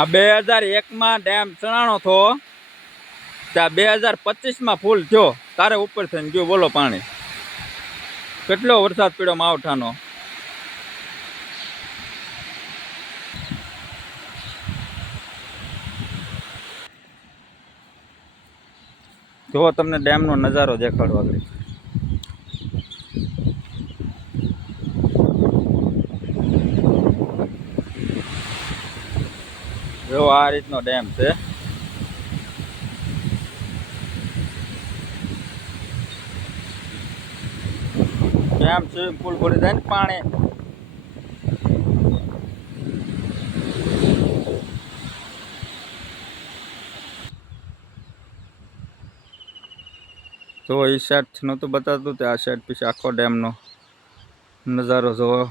આ 2001 ડેમ ચણાણો થો ત્યાં 2025 ફૂલ થયો તારે ઉપર થઈને ગયો બોલો પાણી કેટલો વરસાદ પડ્યો માવઠાનો જો તમને ડેમનો નજારો દેખાડવા ગઈ જો આ રીતનો ડેમ છે ડેમ સ્વિમિંગ પુલ ભરી જાય ને પાણી જો એ સાઈડ નહોતું બતાવતું તે આ સાઈડ પછી આખો ડેમનો નજારો જોવો